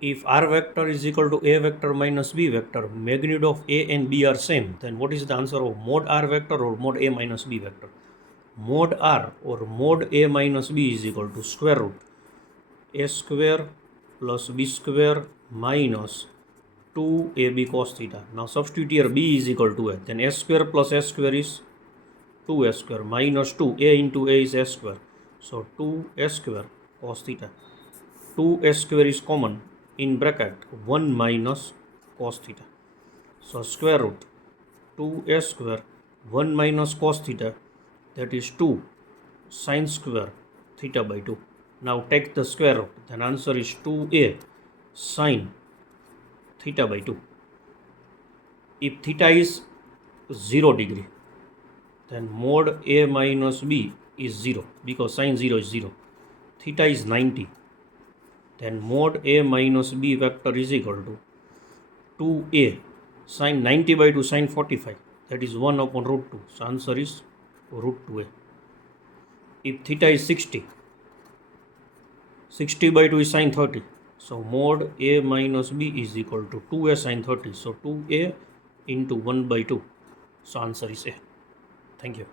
If r vector is equal to a vector minus b vector, magnitude of a and b are same, then what is the answer of mod r vector or mod a minus b vector? Mod r or mod a minus b is equal to square root a square plus b square minus 2ab cos theta. Now substitute here b is equal to a, then s square plus s square is 2s square minus 2a into a is s square, so 2s square cos theta. 2s square is common in bracket 1 minus cos theta, so square root 2s square 1 minus cos theta, that is 2 sin square theta by 2. Now take the square root, then answer is 2a sin theta by 2. If theta is 0 degree, then mod a minus b is 0 because sin 0 is 0. Theta is 90, then mod a minus b vector is equal to 2a sin 90 by 2 sin 45, that is 1 upon root 2. So answer is root 2a. If theta is 60, 60 by 2 is sin 30. So mod a minus b is equal to 2a sin 30. So 2a into 1 by 2. So answer is A. Thank you.